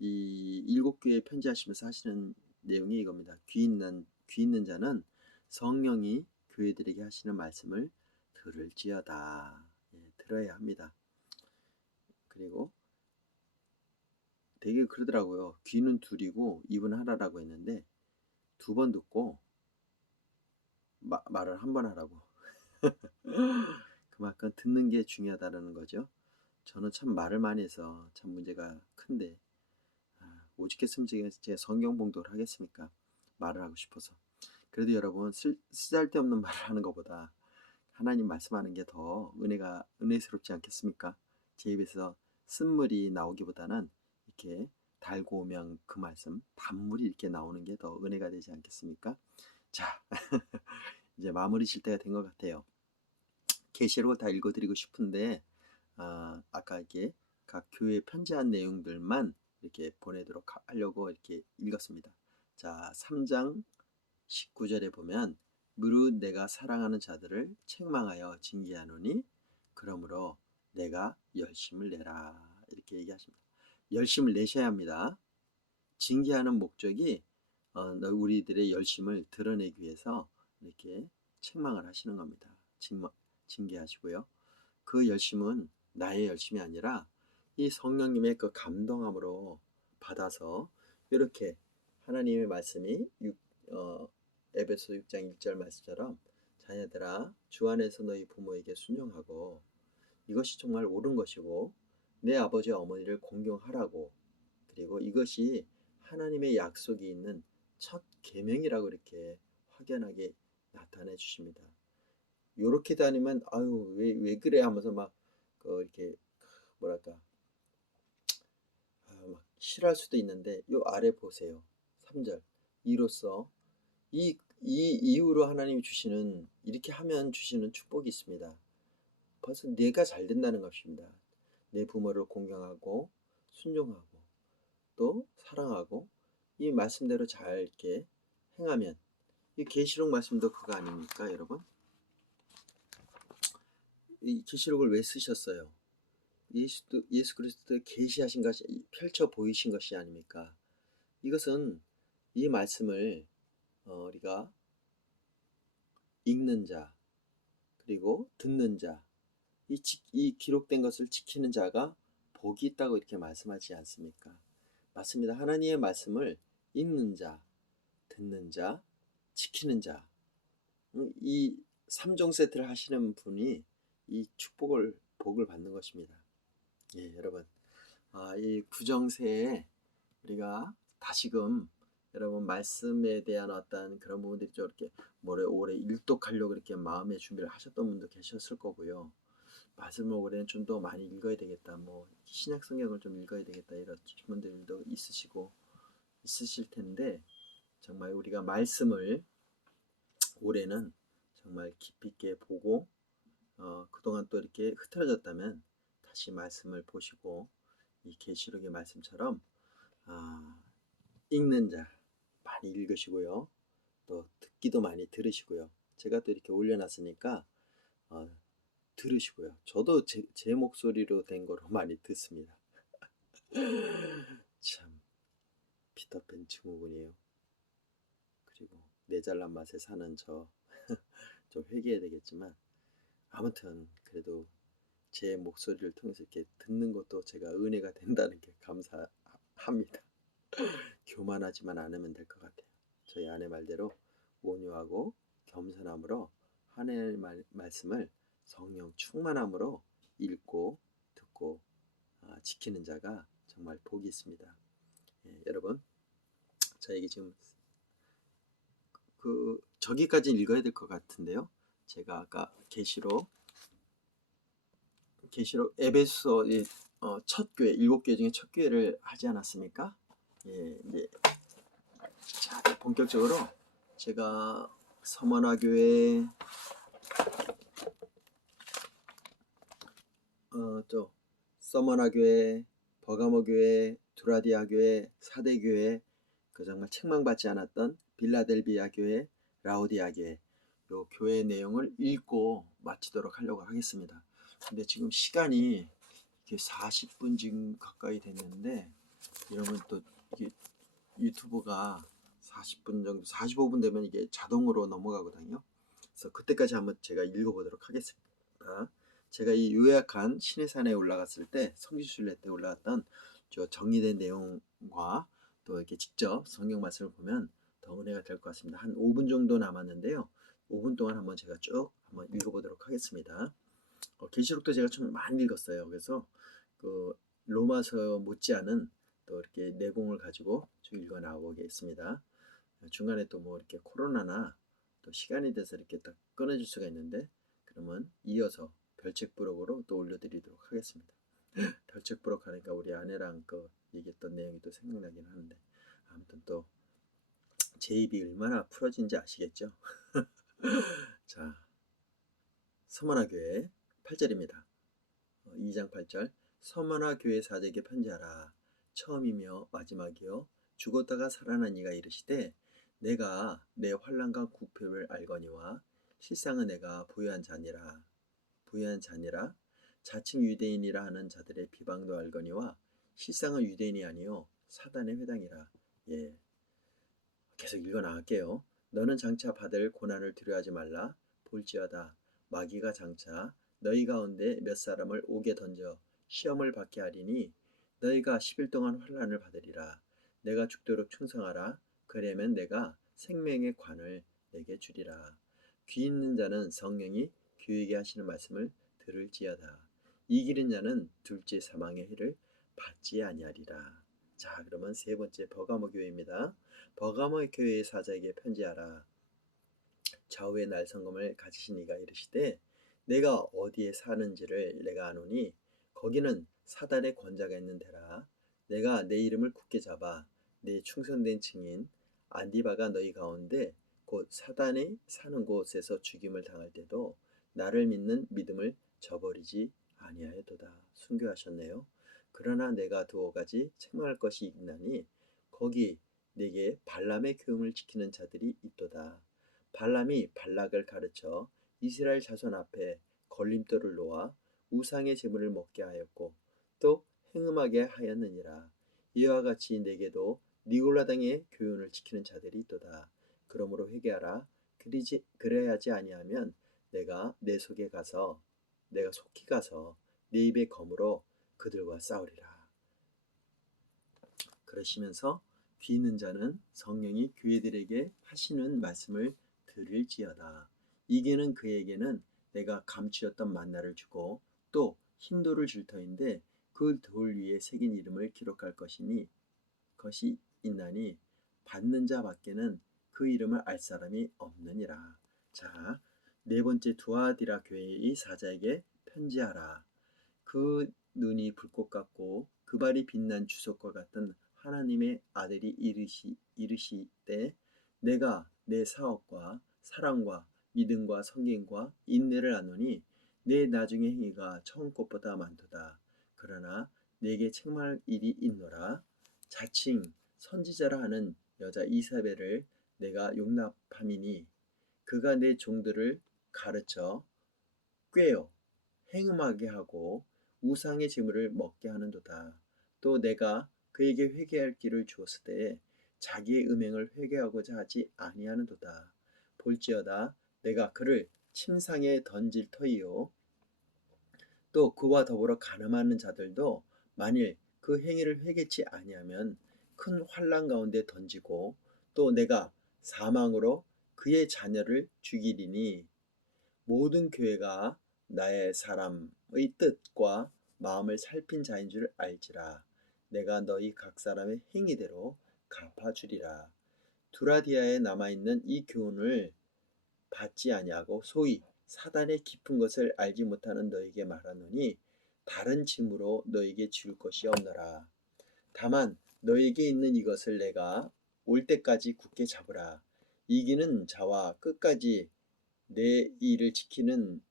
이 7교회 편지하시면서 하시는 내용이 이겁니다. 귀 있는 자는 성령이 교회들에게 하시는 말씀을 들을지어다. 들어야 합니다. 그리고 되게 그러더라고요. 귀는 둘이고 입은 하나라고 했는데 2번 듣고 말을 1번 하라고. 그만큼 듣는 게 중요하다는 거죠. 저는 참 말을 많이 해서 참 문제가 큰데 오죽했으면 제 성경 봉독을 하겠습니까? 말을 하고 싶어서. 그래도 여러분 쓸데없는 말을 하는 것보다 하나님 말씀하는 게 더 은혜스럽지 않겠습니까? 제 입에서 쓴물이 나오기보다는 이렇게 달고 오면 그 말씀 단물이 이렇게 나오는 게 더 은혜가 되지 않겠습니까? 자, 이제 마무리 질 때가 된 것 같아요. 계시록을 다 읽어드리고 싶은데 아까 이렇게 각 교회에 편지한 내용들만 이렇게 보내도록 하려고 이렇게 읽었습니다. 자, 3장 19절에 보면 무릇 내가 사랑하는 자들을 책망하여 징계하노니 그러므로 내가 열심을 내라 이렇게 얘기하십니다. 열심을 내셔야 합니다. 징계하는 목적이 우리들의 열심을 드러내기 위해서 이렇게 책망을 하시는 겁니다. 징계하시고요. 그 열심은 나의 열심이 아니라 이 성령님의 그 감동함으로 받아서 이렇게 하나님의 말씀이 에베소 6장 1절 말씀처럼 자녀들아 주 안에서 너희 부모에게 순종하고 이것이 정말 옳은 것이고 내 아버지와 어머니를 공경하라고 그리고 이것이 하나님의 약속이 있는 첫 계명이라고 이렇게 확연하게 나타내 주십니다. 요렇게 다니면 아유 왜 그래 하면서 막 이렇게 뭐랄까 막 싫어할 수도 있는데 요 아래 보세요. 3절 이로써 이 이후로 하나님이 주시는 이렇게 하면 주시는 축복이 있습니다. 벌써 내가 잘 된다는 것입니다. 내 부모를 공경하고 순종하고 또 사랑하고 이 말씀대로 잘 이렇게 행하면 이 계시록 말씀도 그거 아닙니까, 여러분? 이 계시록을 왜 쓰셨어요? 예수 그리스도의 계시하신 것이 펼쳐 보이신 것이 아닙니까? 이것은 이 말씀을 우리가 읽는 자 그리고 듣는 자 이 기록된 것을 지키는 자가 복이 있다고 이렇게 말씀하지 않습니까? 맞습니다. 하나님의 말씀을 읽는 자, 듣는 자, 지키는 자, 이 3종 세트를 하시는 분이 이 복을 받는 것입니다. 예, 여러분, 이 구정세에 우리가 다시금 여러분 말씀에 대한 어떤 그런 부분들이 좀 이렇게 오래 일독하려고 이렇게 마음의 준비를 하셨던 분도 계셨을 거고요. 말씀을 올해는 좀 더 많이 읽어야 되겠다. 신약 성경을 좀 읽어야 되겠다. 이런 분들도 있으실 텐데 정말 우리가 말씀을 올해는 정말 깊이 있게 보고 그동안 또 이렇게 흐트러졌다면 다시 말씀을 보시고 이 계시록의 말씀처럼 읽는 자 많이 읽으시고요. 또 듣기도 많이 들으시고요. 제가 또 이렇게 올려놨으니까 들으시고요. 저도 제 목소리로 된 거로 많이 듣습니다. 참 피터팬 증후군이에요. 그리고 내 잘난 맛에 사는 저 좀 회개해야 되겠지만 아무튼 그래도 제 목소리를 통해서 이렇게 듣는 것도 제가 은혜가 된다는 게 감사합니다. 교만하지만 않으면 될 것 같아요. 저희 아내 말대로 온유하고 겸손함으로 하나님의 말씀을 성령 충만함으로 읽고 듣고 지키는 자가 정말 복이 있습니다. 예, 여러분 저에게 지금 저기까지 읽어야 될 것 같은데요. 제가 아까 계시록 에베소 첫 교회 7교회 중에 첫 교회를 하지 않았습니까? 예, 이제 자 본격적으로 제가 서머나 교회 또 서머나 교회, 버가모 교회, 두라디아 교회, 사대 교회, 그 정말 책망받지 않았던 빌라델비아 교회, 라오디아 교회, 요 교회 내용을 읽고 마치도록 하려고 하겠습니다. 근데 지금 시간이 이게 40분 지금 가까이 됐는데, 여러분 또 이게 유튜브가 40분 정도, 45분 되면 이게 자동으로 넘어가거든요. 그래서 그때까지 한번 제가 읽어보도록 하겠습니다. 제가 이 요약한 신의 산에 올라갔을 때, 성지순례 때 올라갔던 저 정리된 내용과 또 이렇게 직접 성경 말씀을 보면 더 은혜가 될 것 같습니다. 한 5분 정도 남았는데요. 5분 동안 한번 제가 쭉 한번 읽어보도록 하겠습니다. 계시록도 제가 좀 많이 읽었어요. 그래서 그 로마서 못지않은 또 이렇게 내공을 가지고 쭉 읽어 나오겠습니다. 중간에 또 뭐 이렇게 코로나나 또 시간이 돼서 이렇게 딱 끊어질 수가 있는데, 그러면 이어서 별책부록으로 또 올려드리도록 하겠습니다. 별책부록 하니까 우리 아내랑 그 얘기했던 내용이 또 생각나긴 하는데, 아무튼 또 제 입이 얼마나 풀어진지 아시겠죠? 자, 서머나 교회 8절입니다. 2장 8절. 서머나 교회 사제에게 편지하라. 처음이며 마지막이요 죽었다가 살아난 이가 이르시되, 내가 내 환난과 구표를 알거니와 실상은 내가 부유한 자니라. 자칭 유대인이라 하는 자들의 비방도 알거니와 실상은 유대인이 아니요 사단의 회당이라. 예, 계속 읽어 나갈게요. 너는 장차 받을 고난을 두려워하지 말라. 볼지어다 마귀가 장차 너희 가운데 몇 사람을 옥에 던져 시험을 받게 하리니 너희가 10일 동안 환난을 받으리라. 내가 죽도록 충성하라. 그러면 내가 생명의 관을 내게 주리라. 귀 있는 자는 성령이 교회에게 하시는 말씀을 들을지어다. 이기는 자는 둘째 사망의 해를 받지 아니하리라. 자, 그러면 세 번째 버가모 교회입니다. 버가모 교회의 사자에게 편지하라. 좌우의 날성검을 가지신 이가 이르시되, 내가 어디에 사는지를 내가 아노니 거기는 사단의 권자가 있는 데라. 내가 내 이름을 굳게 잡아 내 충성된 증인 안디바가 너희 가운데 곧 사단이 사는 곳에서 죽임을 당할 때도 나를 믿는 믿음을 저버리지 아니하였도다. 순교하셨네요. 그러나 내가 두어 가지 책망할 것이 있나니 거기 내게 발람의 교훈을 지키는 자들이 있도다. 발람이 발락을 가르쳐 이스라엘 자손 앞에 걸림돌을 놓아 우상의 제물을 먹게 하였고 또 행음하게 하였느니라. 이와 같이 내게도 니골라당의 교훈을 지키는 자들이 있도다. 그러므로 회개하라. 그래야지 아니하면 내가 속히 가서 내 입의 검으로 그들과 싸우리라. 그러시면서 귀 있는 자는 성령이 교회들에게 하시는 말씀을 들을지어다. 이기는 그에게는 내가 감추었던 만나를 주고 또 흰돌을 줄 터인데 그 돌 위에 새긴 이름을 기록할 것이 있나니 받는 자 밖에는 그 이름을 알 사람이 없느니라. 자, 네 번째 두아디라 교회의 사자에게 편지하라. 그 눈이 불꽃 같고 그 발이 빛난 주석과 같은 하나님의 아들이 이르시되, 내가 내 사업과 사랑과 믿음과 성경과 인내를 아노니 내 나중의 행위가 처음 것보다 많도다. 그러나 내게 책망할 일이 있노라. 자칭 선지자라 하는 여자 이사벨을 내가 용납함이니 그가 내 종들을 가르쳐 꾀어 행음하게 하고 우상의 제물을 먹게 하는도다. 또 내가 그에게 회개할 길을 주었을 때에 자기의 음행을 회개하고자 하지 아니하는도다. 볼지어다 내가 그를 침상에 던질 터이요 또 그와 더불어 가늠하는 자들도 만일 그 행위를 회개치 아니하면 큰 환난 가운데 던지고 또 내가 사망으로 그의 자녀를 죽이리니 모든 교회가 나의 사람의 뜻과 마음을 살핀 자인 줄 알지라. 내가 너희 각 사람의 행위대로 갚아주리라. 두라디아에 남아있는 이 교훈을 받지 아니하고 소위 사단의 깊은 것을 알지 못하는 너에게 말하노니 다른 짐으로 너에게 지울 것이 없노라. 다만 너에게 있는 이것을 내가 올 때까지 굳게 잡으라. 이기는 자와 끝까지 내 일을 지키는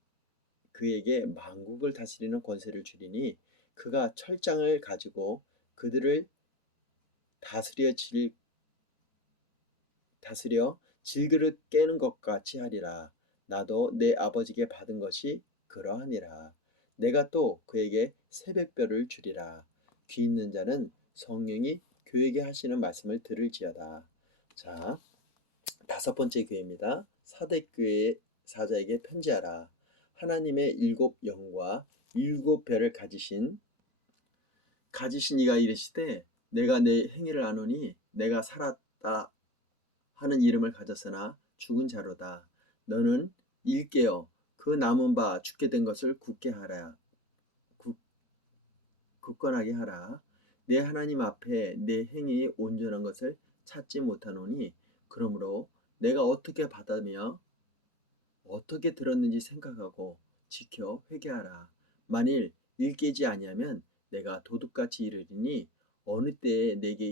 그에게 만국을 다스리는 권세를 주리니 그가 철장을 가지고 그들을 다스려 질그릇 깨는 것 같이 하리라. 나도 내 아버지께 받은 것이 그러하니라. 내가 또 그에게 새벽별을 주리라. 귀 있는 자는 성령이 교회에게 하시는 말씀을 들을지어다. 자, 다섯 번째 교회입니다. 사대교회 사자에게 편지하라. 하나님의 일곱 영과 일곱 별을 가지신 이가 이르시되 내가 내 행위를 아노니 내가 살았다 하는 이름을 가졌으나 죽은 자로다. 너는 일깨어 그 남은 바 죽게 된 것을 굳게 하라. 굳건하게 하라. 내 하나님 앞에 내 행위 온전한 것을 찾지 못하노니 그러므로 내가 어떻게 받으며 어떻게 들었는지 생각하고 지켜 회개하라. 만일 일깨지 아니하면 내가 도둑같이 이르리니 어느 때에 내게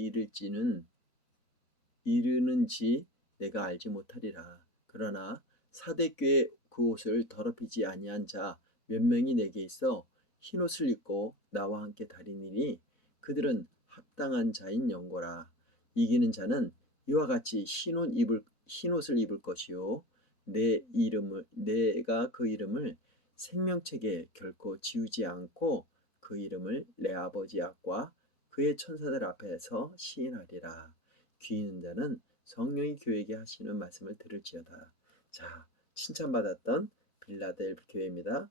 이르는지 내가 알지 못하리라. 그러나 사대교회 그 옷을 더럽히지 아니한 자 몇 명이 내게 있어 흰옷을 입고 나와 함께 다니니 그들은 합당한 자인 영고라. 이기는 자는 이와 같이 흰옷을 입을 것이요 내가 그 이름을 생명책에 결코 지우지 않고 그 이름을 내 아버지 앞과 그의 천사들 앞에서 시인하리라. 귀 있는 자는 성령이 교회에게 하시는 말씀을 들을지어다. 자, 칭찬받았던 빌라델 교회입니다.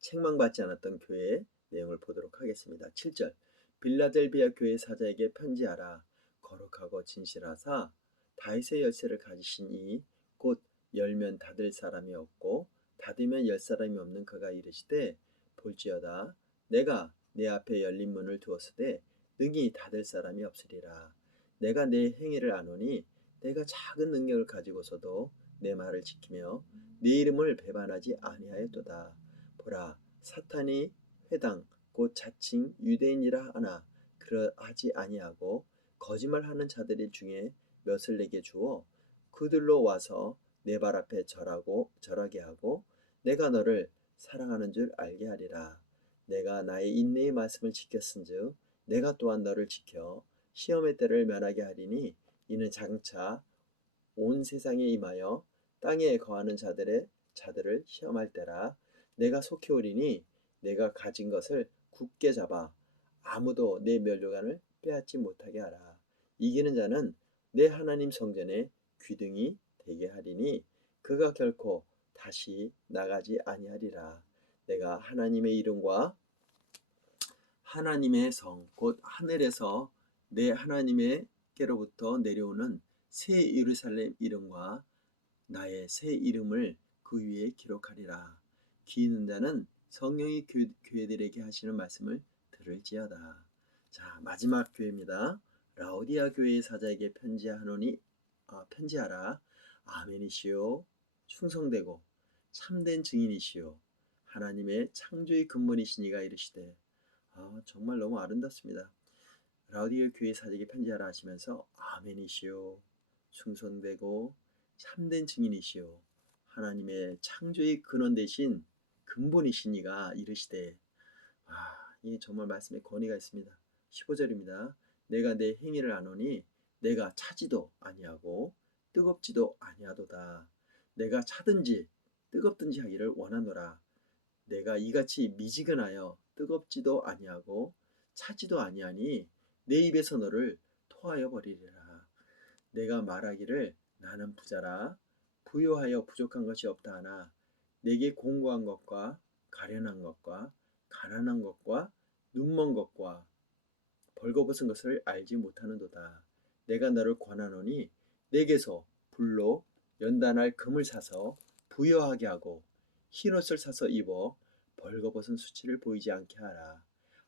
책망받지 않았던 교회의 내용을 보도록 하겠습니다. 7절 빌라델비아 교회 사자에게 편지하라. 거룩하고 진실하사 다윗의 열쇠를 가지신 이 곧 열면 닫을 사람이 없고 닫으면 열 사람이 없는 그가 이르시되 볼지어다 내가 내 앞에 열린 문을 두었으되 능히 닫을 사람이 없으리라. 내가 내 행위를 아노니 내가 작은 능력을 가지고서도 내 말을 지키며 네 이름을 배반하지 아니하였도다. 보라 사탄이 회당 곧 자칭 유대인이라 하나 그러하지 아니하고 거짓말하는 자들 중에 몇을 내게 주어 그들로 와서 내 발 앞에 절하게 하고 내가 너를 사랑하는 줄 알게 하리라. 내가 나의 인내의 말씀을 지켰은즉 내가 또한 너를 지켜 시험의 때를 면하게 하리니 이는 장차 온 세상에 임하여 땅에 거하는 자들을 시험할 때라. 내가 속히 오리니 내가 가진 것을 굳게 잡아 아무도 내 면류관을 빼앗지 못하게 하라. 이기는 자는 내 하나님 성전에 귀등이 되게 하리니 그가 결코 다시 나가지 아니하리라. 내가 하나님의 이름과 하나님의 성 곧 하늘에서 내 하나님께로부터 내려오는 새 예루살렘 이름과 나의 새 이름을 그 위에 기록하리라. 귀 있는 자는 성령이 교회들에게 하시는 말씀을 들을지어다. 자, 마지막 교회입니다. 라오디아 교회의 사자에게 편지하라. 아멘이시요 충성되고 참된 증인이시요 하나님의 창조의 근본이시니가 이르시되 정말 너무 아름답습니다. 라오디아 교회 사자에게 편지하라 하시면서 아멘이시요 충성되고 참된 증인이시요 하나님의 창조의 근원 되신 근본이시니가 이르시되 이 정말 말씀에 권위가 있습니다. 15절입니다. 내가 내 행위를 아노니 내가 차지도 아니하고 뜨겁지도 아니하도다. 내가 차든지 뜨겁든지 하기를 원하노라. 내가 이같이 미지근하여 뜨겁지도 아니하고 차지도 아니하니 내 입에서 너를 토하여 버리리라. 내가 말하기를 나는 부자라 부요하여 부족한 것이 없다 하나 내게 공고한 것과 가련한 것과 가난한 것과 눈먼 것과 벌거벗은 것을 알지 못하는도다. 내가 너를 권하노니 내게서 불로 연단할 금을 사서 부여하게 하고 흰옷을 사서 입어 벌거벗은 수치를 보이지 않게 하라.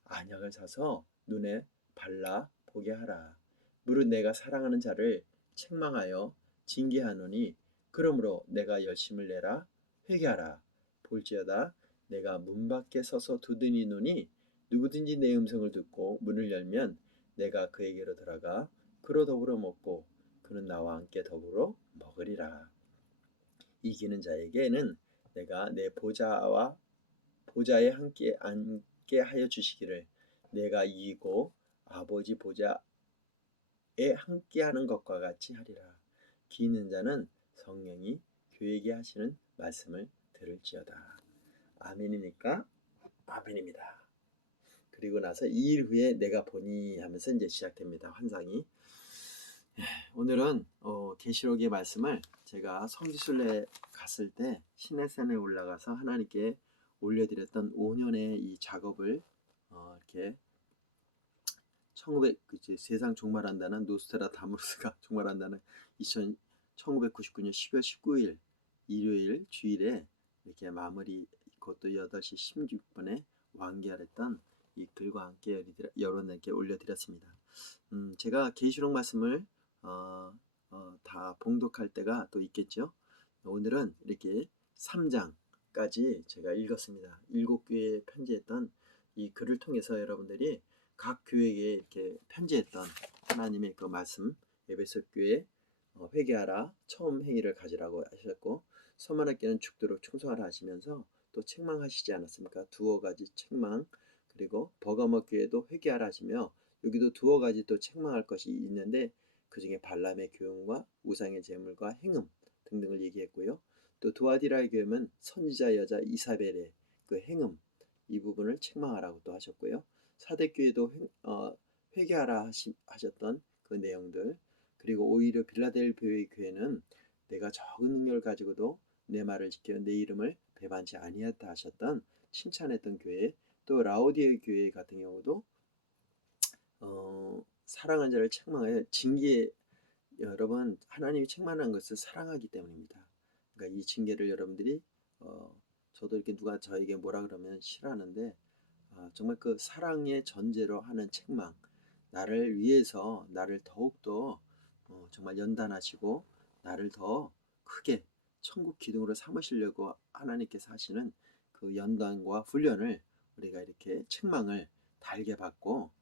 안약을 사서 눈에 발라 보게 하라. 무릇 내가 사랑하는 자를 책망하여 징계하노니 그러므로 내가 열심을 내라 회개하라. 볼지어다 내가 문 밖에 서서 두드리노니 누구든지 내 음성을 듣고 문을 열면 내가 그에게로 들어가 그로 더불어 먹고 그는 나와 함께 더불어 먹으리라. 이기는 자에게는 내가 내 보좌에 함께 앉게 하여 주시기를 내가 이기고 아버지 보좌에 함께하는 것과 같이 하리라. 귀 있는 자는 성령이 교회에게 하시는 말씀을 들을지어다. 아멘이니까 아멘입니다. 그리고 나서 2일 후에 내가 보니 하면서 이제 시작됩니다. 환상이. 오늘은 계시록의 말씀을 제가 성지순례 갔을 때 시내산에 올라가서 하나님께 올려드렸던 5년의 이 작업을 이렇게 1900 그치, 세상 종말한다는 노스트라다무스가 종말한다는 1999년 12월 19일 일요일 주일에 이렇게 마무리, 그것도 8시 16분에 완결했던 이 글과 함께 여러분들께 올려드렸습니다. 제가 계시록 말씀을 다 봉독할 때가 또 있겠죠. 오늘은 이렇게 3장까지 제가 읽었습니다. 7교회에 편지했던 이 글을 통해서 여러분들이 각 교회에 이렇게 편지했던 하나님의 그 말씀, 에베소 교회 회개하라, 처음 행위를 가지라고 하셨고, 서만하께는 죽도록 충성하라 하시면서 또 책망하시지 않았습니까? 두어 가지 책망, 그리고 버가모 교회도 회개하라 하시며, 여기도 두어 가지 또 책망할 것이 있는데 그 중에 발람의 교훈과 우상의 제물과 행음 등등을 얘기했고요. 또 두아디라 교회는 선지자 여자 이사벨의 그 행음, 이 부분을 책망하라고 또 하셨고요. 사대교회도 회개하라 하셨던 그 내용들, 그리고 오히려 빌라델비아의 교회는 내가 적은 능력을 가지고도 내 말을 지켜 내 이름을 배반치 아니했다 하셨던 칭찬했던 교회, 또 라오디에 교회 같은 경우도 사랑한 자를 책망하여 징계, 여러분 하나님이 책망하는 것을 사랑하기 때문입니다. 그러니까 이 징계를 여러분들이 저도 이렇게 누가 저에게 뭐라 그러면 싫어하는데 정말 그 사랑의 전제로 하는 책망, 나를 위해서 나를 더욱더 정말 연단하시고 나를 더 크게 천국 기둥으로 삼으시려고 하나님께서 하시는 그 연단과 훈련을 우리가 이렇게 책망을 달게 받고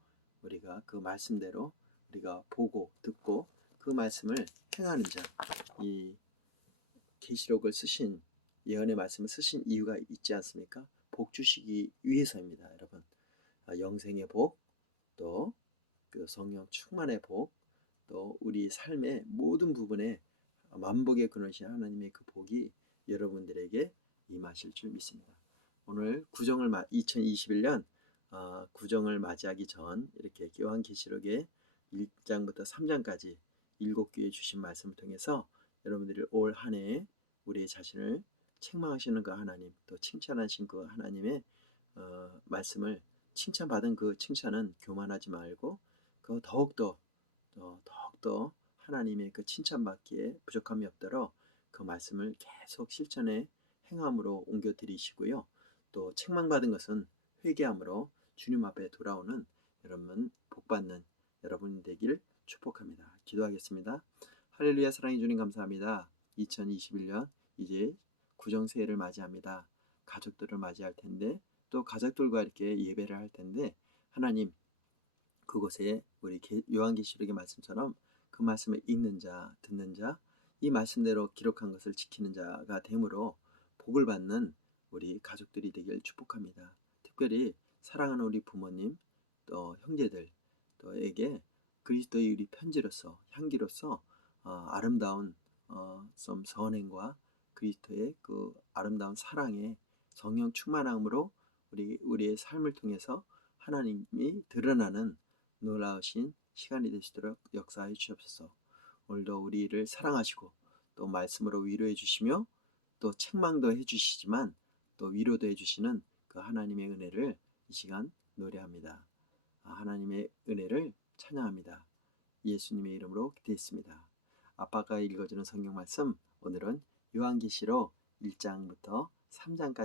우리가 그 말씀대로 우리가 보고 듣고 그 말씀을 행하는 자, 이 계시록을 쓰신, 예언의 말씀을 쓰신 이유가 있지 않습니까? 복 주시기 위해서입니다, 여러분. 영생의 복, 또 그 성령 충만의 복, 또 우리 삶의 모든 부분에 만복의 근원이신 하나님의 그 복이 여러분들에게 임하실 줄 믿습니다. 오늘 2021년 구정을 맞이하기 전 이렇게 요한계시록의 1장부터 3장까지 7교회에 주신 말씀을 통해서 여러분들이 올 한 해 우리의 자신을 책망하시는 그 하나님, 또 칭찬하신 그 하나님의 말씀을, 칭찬받은 그 칭찬은 교만하지 말고 그 더욱더 하나님의 그 칭찬받기에 부족함이 없도록 그 말씀을 계속 실천에 행함으로 옮겨 드리시고요. 또 책망받은 것은 회개함으로 주님 앞에 돌아오는 여러분 복받는 여러분 되길 축복합니다. 기도하겠습니다. 할렐루야. 사랑해 주님 감사합니다. 2021년 이제 구정새해를 맞이합니다. 가족들을 맞이할 텐데 또 가족들과 이렇게 예배를 할 텐데 하나님, 그곳에 우리 요한계시록의 말씀처럼 그 말씀을 읽는 자, 듣는 자, 이 말씀대로 기록한 것을 지키는 자가 되므로 복을 받는 우리 가족들이 되길 축복합니다. 특별히 사랑하는 우리 부모님, 또 형제들, 또에게 그리스도의 우리 편지로서, 향기로서 아름다운 좀 선행과 그리스도의 그 아름다운 사랑의 성령 충만함으로 우리의 삶을 통해서 하나님이 드러나는 놀라우신 시간이 되시도록 역사해 주옵소서. 오늘도 우리를 사랑하시고 또 말씀으로 위로해 주시며 또 책망도 해 주시지만 또 위로도 해 주시는 그 하나님의 은혜를 이 시간 노래합니다. 하나님의 은혜를 찬양합니다. 예수님의 이름으로 기도했습니다. 아빠가 읽어주는 성경 말씀, 오늘은 요한계시록 1장부터 3장까지